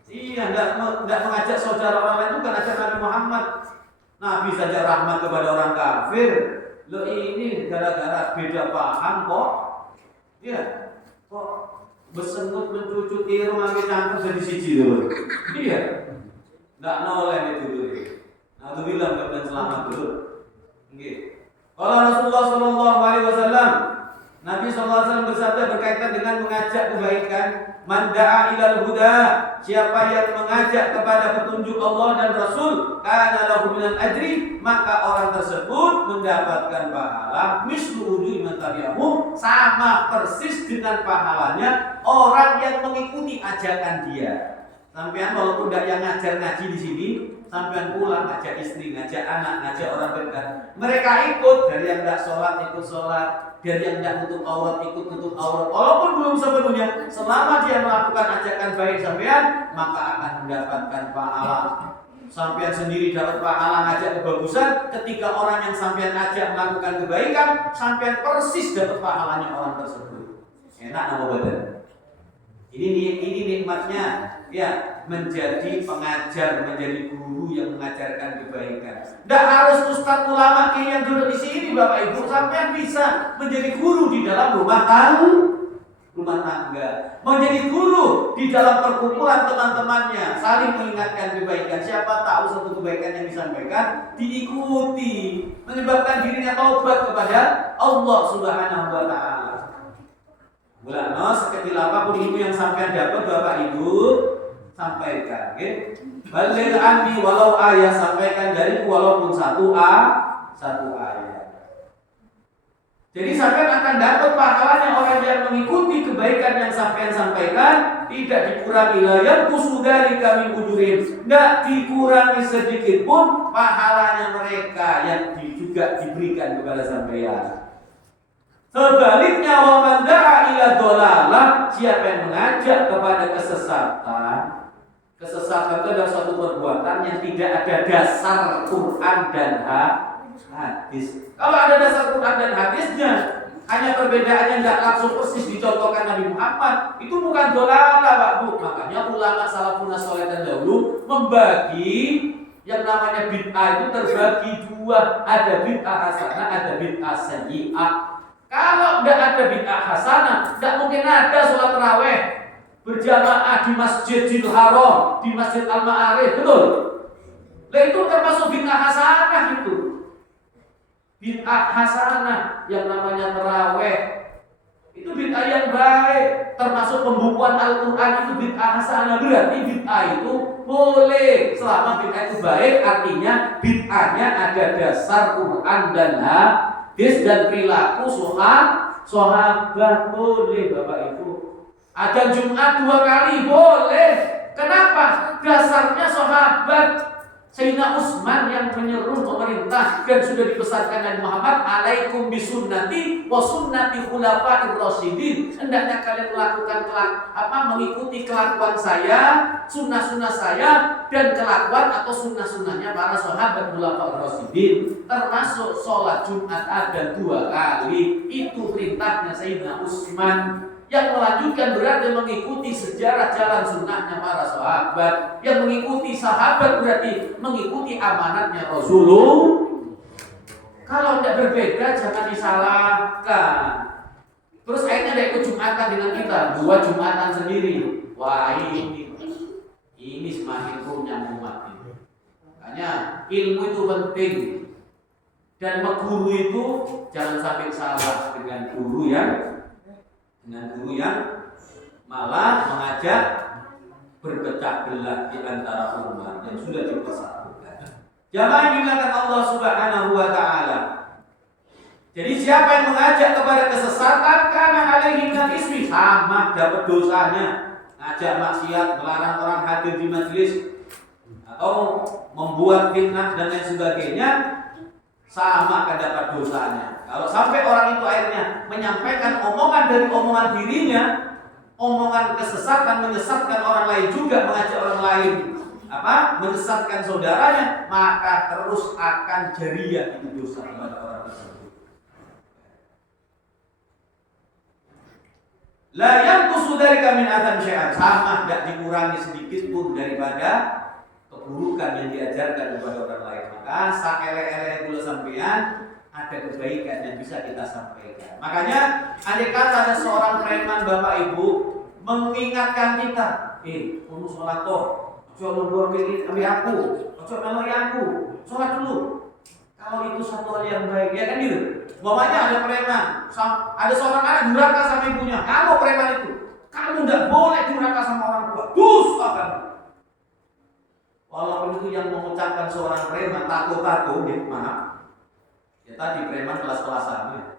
Iya, enggak mengajak saudara orang lain, itu bukan ajaran Nabi Muhammad. Nabi saja rahmat kepada orang kafir. Lo ini gara-gara beda paham kok. Iya. Kok bersenut mencucut irung lagi campur jadi siji dulu. Iya. Enggak noleh itu dulu. Alhamdulillah dan selamat dulu. Nggih. Kalau Rasulullah sallallahu alaihi wasallam Nabi SAW bersabda berkaitan dengan mengajak kebaikan, man da'a ilal huda, siapa yang mengajak kepada petunjuk Allah dan Rasul, kana lahu minal ajri, maka orang tersebut mendapatkan pahala mislu ujuri man tabi'ahu, sama persis dengan pahalanya orang yang mengikuti ajakan dia. Sampean walaupun tidak yang ngajar ngaji di sini, sampean pulang ngajak istri, ngajak anak, ngajak orang dekat, mereka ikut. Dari yang tidak sholat ikut sholat, dari yang tidak tutup aurat ikut tutup aurat, walaupun belum sepenuhnya, selama dia melakukan ajakan baik sampean, maka akan mendapatkan pahala. Sampean sendiri dapat pahala ngajak kebagusan, ketika orang yang sampean ajak melakukan kebaikan, sampean persis dapat pahalanya orang tersebut. Enak nama badan. Ini nikmatnya ya menjadi pengajar, menjadi guru yang mengajarkan kebaikan. Tidak harus ustadz ulama yang duduk di sini, Bapak Ibu, sampai bisa menjadi guru di dalam rumah tangga, menjadi guru di dalam perkumpulan teman-temannya, saling mengingatkan kebaikan. Siapa tahu satu kebaikan yang disampaikan diikuti, menyebabkan dirinya taubat kepada Allah Subhanahu wa Ta'ala. Mulanya sekecil apapun ilmu yang sampai dapat Bapak Ibu sampaikan, okay? Balil anni walau ayat, sampaikan dari walaupun satu ayat. Jadi sampai akan dapat pahalanya orang yang mengikuti kebaikan yang sampai sampaikan, tidak dikurangi layar kusudari kami ujurin, tidak dikurangi sedikit pun pahalanya mereka yang juga diberikan kepada sampean. Sebaliknya wa man da'a ila dhalalah, siapa yang mengajak kepada kesesatan. Kesesatan itu adalah suatu perbuatan yang tidak ada dasar Quran dan hadis. Kalau ada dasar Quran dan hadisnya, hanya perbedaannya tidak langsung persis dicontohkan Nabi Muhammad, itu bukan dhalalah, Pak Bu. Makanya ulama salafun saleh dahulu membagi yang namanya bid'ah itu terbagi dua, ada bid'ah hasanah, ada bid'ah sayyi'ah. Kalau tidak ada bid'ah hasanah, tidak mungkin ada sholat tarawih berjamaah di Masjidil Haram, di Masjid Al-Ma'arif, betul? Nah itu termasuk bid'ah hasanah itu. Bid'ah hasanah yang namanya tarawih itu bid'ah yang baik, termasuk pembukuan Al-Quran itu bid'ah hasanah. Berarti bid'ah itu boleh selama bid'ah itu baik, artinya bid'ahnya ada dasar Quran dan hadis dan perilaku sahabat. Boleh Bapak Ibu. Ada Jumat 2 kali boleh. Kenapa? Dasarnya sahabat. Sayyidina Utsman yang menyeru pemerintah dan sudah dipesankan Nabi Muhammad, alaikum bisunnati wa sunnati khulafa'ir rasyidin. Hendaknya kalian melakukan mengikuti kelakuan saya, sunnah-sunnah saya, dan kelakuan atau sunnah-sunnahnya para sahabat khulafa'ir rasyidin. Termasuk sholat Jumat ada 2 kali. Itu perintahnya Sayyidina Utsman. Yang melanjutkan berarti mengikuti sejarah jalan sunnahnya para sahabat. Yang mengikuti sahabat berarti mengikuti amanatnya Rasulullah. Kalau tidak berbeda jangan disalahkan. Terus akhirnya tidak ikut Jumatan dengan kita, 2 Jumatan sendiri. Wah ini semakin runyam umat ini. Makanya ilmu itu penting. Dan guru itu jangan sampai salah dengan guru yang malah mengajak berpecah belah di antara umat yang sudah dipersatukan. Jamaah yang dimuliakan Allah Subhanahu wa Ta'ala. Jadi siapa yang mengajak kepada kesesatan, karena alaihi minal ismi, sama dapat dosanya. Ngajak maksiat, melarang orang hadir di majelis, atau membuat fitnah dan lain sebagainya, sama akan dapat dosanya. Kalau sampai orang itu akhirnya menyampaikan omongan dari omongan dirinya, omongan kesesatan, menyesatkan orang lain juga, mengajak orang lain menyesatkan saudaranya, maka terus akan jariah itu dosa kepada orang tersebut. La yanqusu dzalika min atham syai'an, sama tidak dikurangi sedikit pun daripada keburukan yang diajarkan kepada orang lain. Maka saele-ele kula sampean ada kebaikan yang bisa kita sampaikan. Makanya andai kata ada seorang preman Bapak Ibu mengingatkan kita, kamu sholat toh, ojo lumbur kiri ambil aku, ojo melori aku, sholat dulu. Kalau itu satu hal yang baik, ya kan gitu. Umpamanya ada preman, ada seorang anak durhaka sama ibunya. Kamu preman itu, kamu tidak boleh durhaka sama orang tua. Dusta kamu. Walaupun itu yang mengucapkan seorang preman tato-tato, maaf. Ya tadi preman kelas-kelasannya.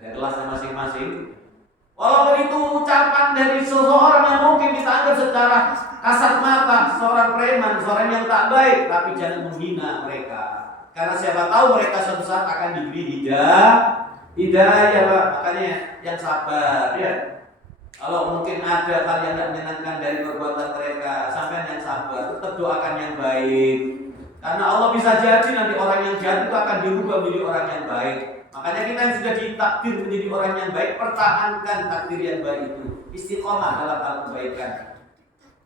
Ada kelasnya masing-masing. Walaupun itu ucapan dari seseorang yang mungkin kita anggap secara kasat mata seorang preman, seorang yang tak baik, tapi jangan menghina mereka. Karena siapa tahu mereka suatu saat akan diberi hidayah, Pak. Makanya yang sabar ya. Kalau mungkin ada hal yang tidak menyenangkan dari perbuatan mereka, sampai yang sabar, tetap doakan yang baik. Karena Allah bisa jadi nanti orang yang jahat itu akan dirubah menjadi orang yang baik. Makanya kita yang sudah ditakdir menjadi orang yang baik, pertahankan takdir yang baik itu. Istiqomah dalam hal kebaikan.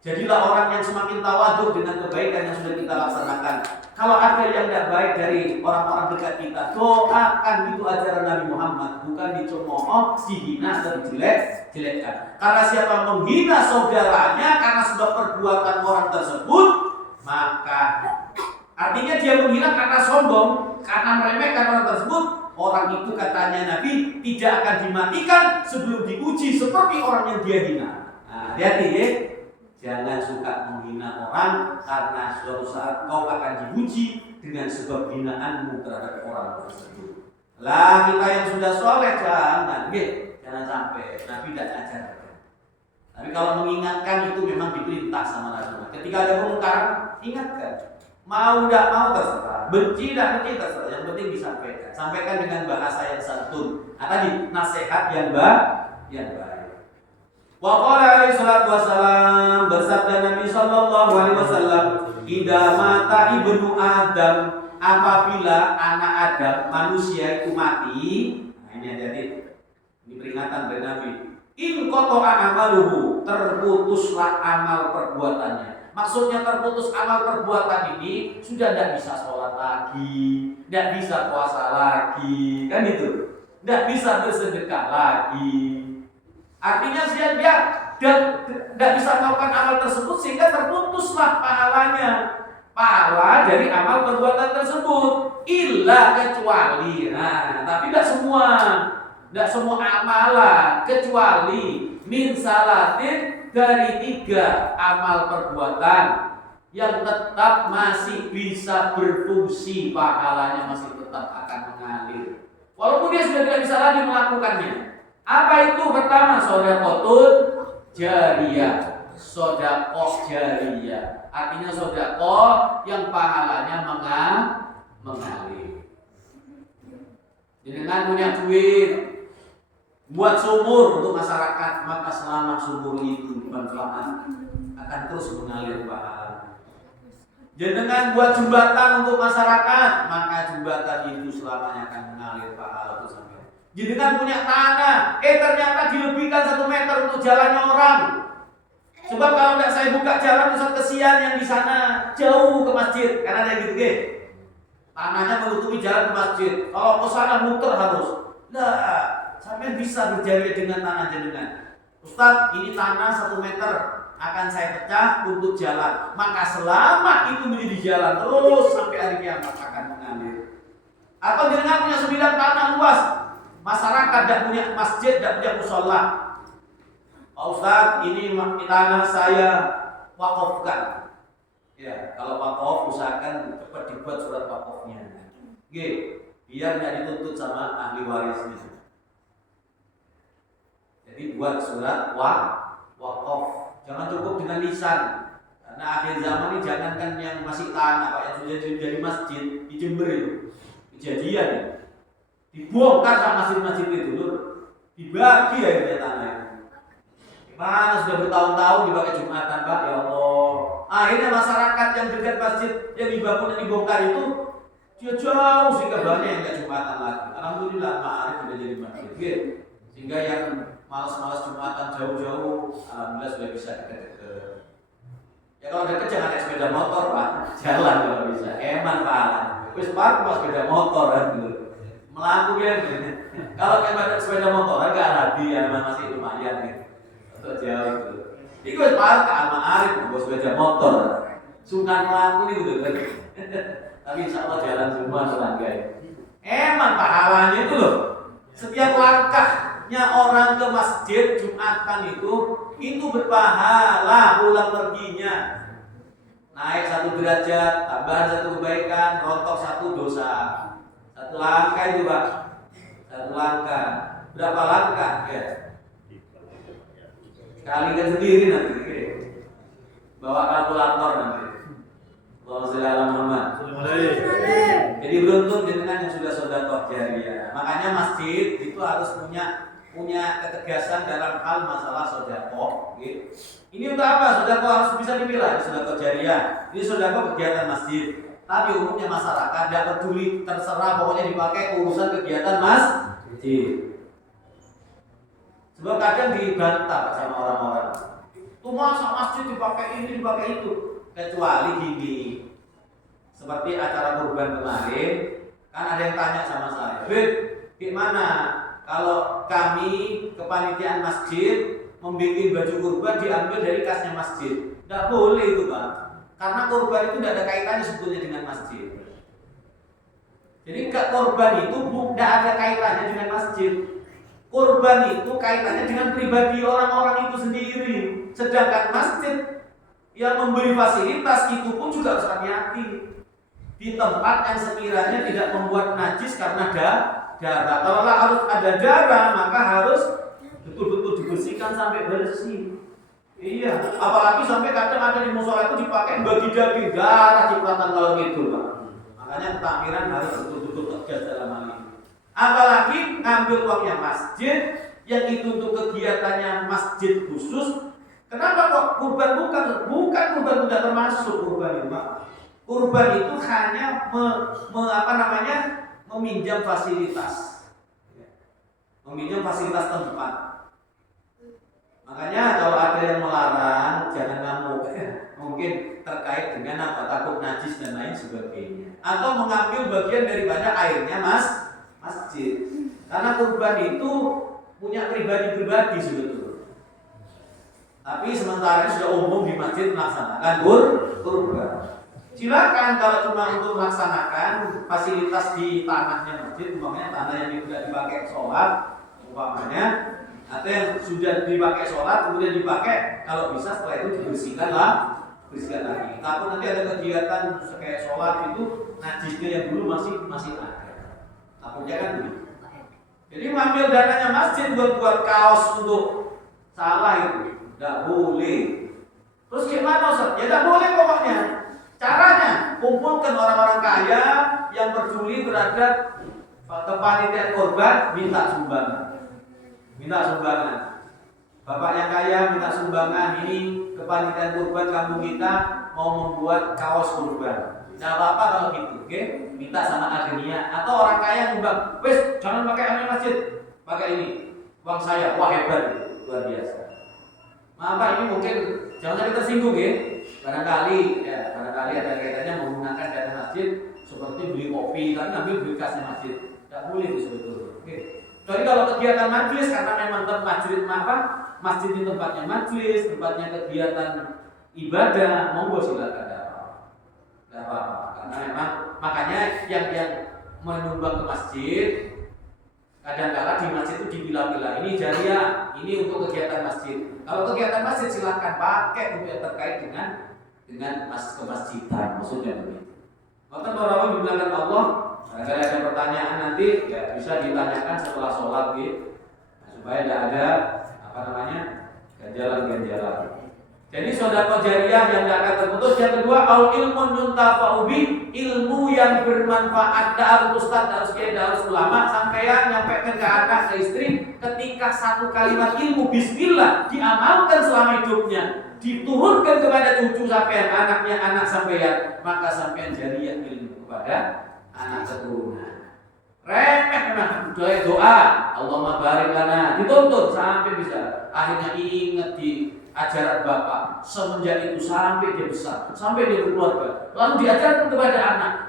Jadilah orang yang semakin tawadhu dengan kebaikan yang sudah kita laksanakan. Kalau ada yang tidak baik dari orang-orang dekat kita, doakan, itu ajaran Nabi Muhammad, bukan dicemooh, dihina atau dijelek-jelekkan. Karena siapa menghina saudaranya karena sebab perbuatan orang tersebut, maka artinya dia menghina karena sombong, karena meremehkan orang tersebut. Orang itu katanya Nabi tidak akan dimatikan sebelum diuji seperti orang yang dia hina. Nah, hati-hati ya. Jangan suka menghina orang karena suatu saat kau akan diuji dengan sebab hinaanmu terhadap orang tersebut. Lah kita yang sudah soleh jangan sampai. Nabi tidak ajarkan. Tapi kalau mengingatkan itu memang diperintah sama Rasulullah. Ketika ada kemungkaran, ingatkan. Mau tidak mau terserah, benci tidak benci terserah. Yang penting disampaikan. Sampaikan dengan bahasa yang santun. Tadi nasihat yang baik. Wa qala alaihi salatu wassalam, bersabda Nabi sallallahu alaihi wasallam, "Idza mata ibnu Adam," apabila anak Adam manusia itu mati. Nah, ini jadi ini peringatan dari Nabi. In qata'a amaluhu, terputuslah amal perbuatannya. Maksudnya terputus amal perbuatan ini sudah tidak bisa sholat lagi, tidak bisa puasa lagi, kan itu, tidak bisa bersedekah lagi. Artinya dia tidak bisa melakukan amal tersebut sehingga terputuslah pahalanya, pahala dari amal perbuatan tersebut. Illa kecuali, nah tapi tidak semua amalan kecuali min salatin, dari 3 amal perbuatan yang tetap masih bisa berfungsi, pahalanya masih tetap akan mengalir walaupun dia sudah tidak bisa lagi melakukannya. Apa itu? Pertama, shadaqatun jariyah. Shadaqah jariyah artinya shadaqah yang pahalanya mengalir. Dengan punya duit buat sumur untuk masyarakat, maka selama sumur itu bermanfaat akan terus mengalir pahala. Dengan buat jembatan untuk masyarakat, maka jembatan itu selamanya akan mengalir pahala itu sampai. Dengan punya tanah, ternyata dilebihkan 1 meter untuk jalannya orang. Sebab kalau tidak saya buka jalan, Ustaz kesian yang di sana jauh ke masjid, karena ada gitu ke. Tanahnya menutupi jalan ke masjid. Kalau ke sana muter harus. Nah, sampai bisa berjaya dengan tanah jenengan. Ustaz, ini tanah 1 meter akan saya pecah untuk jalan. Maka selama itu menjadi jalan terus sampai hari kiamat akan mengalir. Atau jenengan punya 9 tanah luas, masyarakat tidak punya masjid, tidak punya mushola. Pak Ustaz, ini tanah saya wakafkan. Ya, kalau wakaf usahakan cepat dibuat surat wakafnya. Biar tidak dituntut sama ahli warisnya. Jadi buat surat wakaf. Jangan cukup dengan lisan. Karena akhir zaman ini jangankan yang masih tanah, Pak, yang sudah jadi masjid di Jember itu. Kejadian ya. Dibongkar sama masjid-masjid itu dulu. Dibagi ya tanah itu. Gimana sudah bertahun-tahun dipakai Jumatan, Pak, ya Allah. Akhirnya masyarakat yang dekat masjid yang dibangun dan dibongkar itu dia jauh sehingga banyak yang tidak Jumatan lagi. Alhamdulillah Ma'arif sudah jadi masjid. Sehingga yang malas-malas Jumatan jauh-jauh, alhamdulillah sudah bisa dekat-dekat. Ya kalau dekat jangan naik sepeda motor, Pak. Jalan kalau bisa. Eman, Pak. Wis park pas sepeda motor kan gitu. Melaku ya. Kalau kayak sepeda motor enggak rabi ya, masih lumayan gitu. Untuk jauh gitu. Iku wis park sama Arif bawa sepeda motor. Sungan melaku nih gitu kan. Tapi insyaallah jalan semua serangga. Emang pahalanya itu loh. Setiap langkahnya orang ke masjid Jumatan itu berpahala pulang perginya. Naik 1 derajat, tambahan 1 kebaikan, rontok 1 dosa. 1 langkah itu Pak. 1 langkah. Berapa langkah ya? Kalikan sendiri nanti. Bawa kalkulator nanti. Allahumma sholli ala Muhammad. Jadi beruntung dengan yang sudah sedekah jariah. Makanya masjid itu harus punya ketegasan dalam hal masalah sedekah. Gitu. Ini untuk apa? Sedekah harus bisa dipilah. Sedekah jariah. Ini sedekah kegiatan masjid. Tapi umumnya masyarakat tidak peduli, terserah, pokoknya dipakai urusan kegiatan masjid. Sebab kadang dibantah sama orang-orang. Tuh masa masjid dipakai ini, dipakai itu. Kecuali gini. Seperti acara kurban kemarin, kan ada yang tanya sama saya, "Beb, gimana kalau kami kepanitiaan masjid membuat baju kurban diambil dari kasnya masjid?" Tidak boleh itu Pak, karena kurban itu tidak ada kaitannya sebetulnya dengan masjid. Jadi kurban itu tidak ada kaitannya dengan masjid. Kurban itu kaitannya dengan pribadi orang-orang itu sendiri. Sedangkan masjid yang memberi fasilitas itu pun juga harus hati-hati. Di tempat yang sekiranya tidak membuat najis karena darah. Kalau harus ada darah, maka harus betul-betul dibersihkan sampai bersih. Iya, apalagi sampai kadang ada di musola itu dipakai bagi daging, darah cipratan kalau gitu Pak. Makanya takmiran harus betul-betul tegas dalam hal ini. Apalagi ngambil uangnya masjid yang itu untuk kegiatannya masjid khusus. Kenapa kok kurban bukan kurban tidak termasuk kurban itu Pak? Kurban itu hanya meminjam fasilitas, meminjam fasilitas tempat. Makanya kalau ada yang melarang, jangan ngamuk. Mungkin terkait dengan apa? Takut najis dan lain sebagainya. Atau mengambil bagian daripada airnya masjid. Karena kurban itu punya pribadi-pribadi sebetulnya. Tapi sementara sudah umum di masjid melaksanakan kurban. Silakan kalau cuma untuk melaksanakan fasilitas di tanahnya masjid, umpamanya tanah yang tidak dipakai sholat, umpamanya, atau yang sudah dipakai sholat kemudian dipakai, kalau bisa setelah itu bersihkan lagi. Takut nanti ada kegiatan kayak sholat itu najisnya yang dulu masih ada. Takutnya kan begitu. Jadi mengambil dananya masjid buat kaos untuk salah itu tidak boleh. Terus gimana Ustaz? Ya tidak boleh pokoknya. Caranya, kumpulkan orang-orang kaya yang peduli terhadap kepanitiaan korban, minta sumbangan. Bapak yang kaya minta sumbangan, ini kepanitiaan korban kampung kita mau membuat kaos korban. Tidak apa-apa kalau gitu, oke? Minta sama agennya atau orang kaya nyumbang, wes jangan pakai air masjid, pakai ini, uang saya, wah hebat, luar biasa. Maaf Pak, ini mungkin jangan sampai tersinggung ya. Barangkali ada kaitannya menggunakan dana masjid seperti beli kopi, kan ngambil beli kasnya masjid. Tidak boleh itu sebetulnya. Oke. Jadi kalau kegiatan majlis karena memang masjid ini tempatnya majlis, tempatnya kegiatan ibadah, monggo silakan. Tidak apa-apa. Karena memang makanya yang menyumbang ke masjid kadang-kala di masjid itu dipilah-pilah, ini jariah, ini untuk kegiatan masjid. Kalau kegiatan masjid silahkan pakai untuk yang terkait dengan kemasjidan, maksudnya begitu. Maka para ulama dibilangkan Allah, kalau ada pertanyaan nanti ya bisa ditanyakan setelah sholat gitu, supaya tidak ada ganjalan. Jadi sedekah jariah yang tidak akan terputus. Yang kedua, al ilmun yuntafa'u bi, ilmu yang bermanfaat. Harus ustaz, harus kiai, harus ulama, sampean nyampaikan ke anak, ke istri, ketika satu kalimat ilmu bismillah diamalkan selama hidupnya, diturunkan kepada cucu sampean, anaknya anak sampean, maka sampean jariah ilmu kepada anak keturunan. Remeh memang doa Allahumma barik lana dituntut sampai bisa akhirnya ingat di ajaran bapak semenjak itu sampai dia besar, sampai dia berkeluarga, lalu diajarkan kepada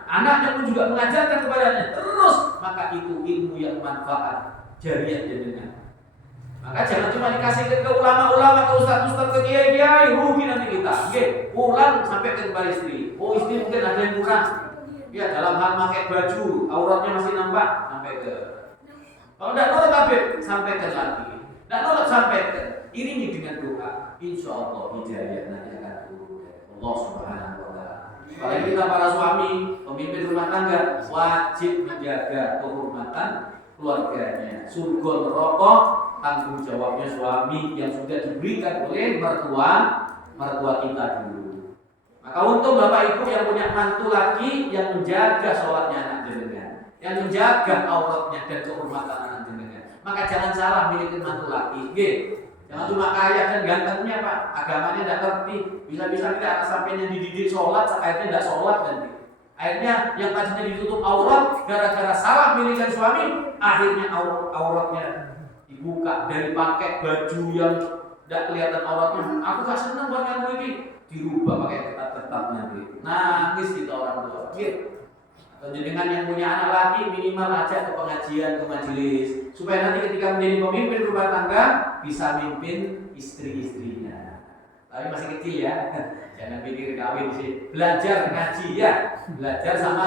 anaknya pun juga mengajarkan kepadanya terus, maka itu ilmu yang manfaat jariah jadinya. Maka jangan cuma dikasihkan ke ulama-ulama, ke ustaz-ustaz, ke kiai-kiai, rugi nanti kita. Oke, pulang sampai ke istri. Oh istri mungkin ada yang kurang, Ya dalam hal pakai baju, auratnya masih nampak, sampaikan. Kalau tidak nurut Habib, sampaikan lagi. Tidak nurut sampaikan. Iringi dengan doa. Insya Allah hidayah nanti akan turun. Allah Subhanahu wa Ta'ala. Apalagi kita para suami, pemimpin rumah tangga, wajib menjaga kehormatan keluarganya. Surga neraka tanggung jawabnya suami yang sudah diberikan oleh mertua kita dulu. Maka untung Bapak Ibu yang punya mantu laki yang menjaga sholatnya anak jenengan, yang menjaga auratnya dan kehormatan anak jenengan. Maka jangan salah miliki mantu laki. Jangan cuma kaya dan gantengnya Pak, agamanya tidak ngerti. Bisa-bisa kita anak sampai yang dididik sholat, akhirnya tidak sholat nanti. Akhirnya yang tadinya ditutup aurat gara-gara salah milihkan suami, akhirnya auratnya dibuka dari pakai baju yang tidak kelihatan auratnya. Aku gak senang buat kamu ini, dirubah pakai ketat-ketat nanti. Nangis kita orang tua. Atau dengan yang punya anak laki minimal ajak ke pengajian, ke majelis, supaya nanti ketika menjadi pemimpin rumah tangga bisa mimpin istri-istrinya. Tapi masih kecil ya, jangan pikir kawin sih. Belajar ngaji ya, belajar sama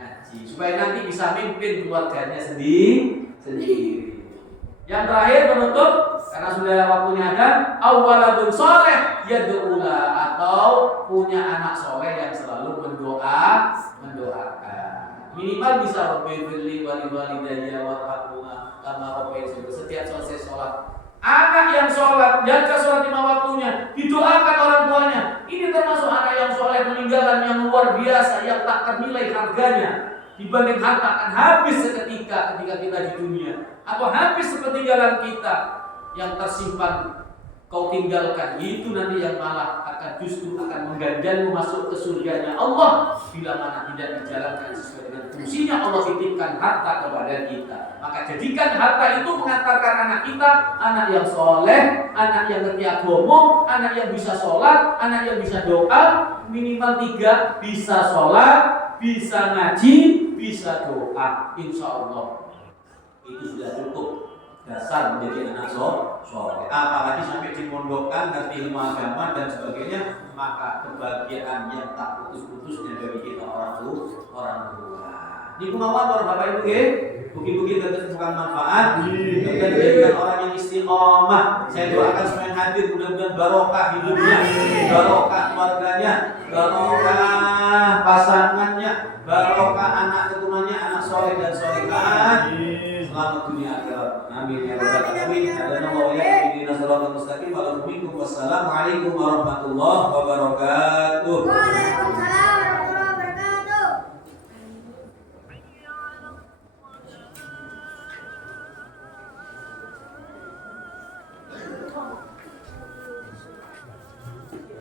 ngaji, supaya nanti bisa mimpin keluarganya sendiri. Yang terakhir penutup, karena sudah waktunya ada, awaladun soleh yad'ula, atau punya anak soleh yang selalu mendoakan. Minimal bisa rabbil wali walidayya warhamhuma kama rabbayani. Setiap selesai sholat, anak yang sholat, jaga sholat 5 waktunya, didoakan orang tuanya. Ini termasuk anak yang sholat meninggalkan yang luar biasa, yang tak ternilai harganya. Dibanding harta akan habis seketika ketika kita di dunia, atau habis sepeninggalan kita yang tersimpan kau tinggalkan, itu nanti yang malah akan justru akan mengganjalmu masuk ke surganya Allah bila mana tidak dijalankan sesuai dengan fungsinya Allah titipkan harta kepada kita. Maka jadikan harta itu mengantarkan anak kita, anak yang soleh, anak yang ngerti agama, anak yang bisa sholat, anak yang bisa doa, minimal 3, bisa sholat, bisa ngaji, bisa doa. Insya Allah itu sudah cukup dasar menjadi anak soleh. Apalagi sampai dimondokkan, ngerti ilmu agama dan sebagainya, maka kebahagiaan yang tak putus-putusnya dari kita orang tua. Di kemauan para Bapak Ibu ya, bukit-bukit tentukan manfaat dan menjadikan orang yang istiqomah. Saya doakan semua yang hadir mudah-mudahan barokah hidupnya, barokah keluarganya, barokah pasangannya, barokah anak keturunannya, anak soleh dan solehah. Selamat dunia akhirat. Amin ya rabbal alamin. Hadanallahu wa iyyakum ila siratal mustaqim. Wassalamualaikum warahmatullahi wabarakatuh.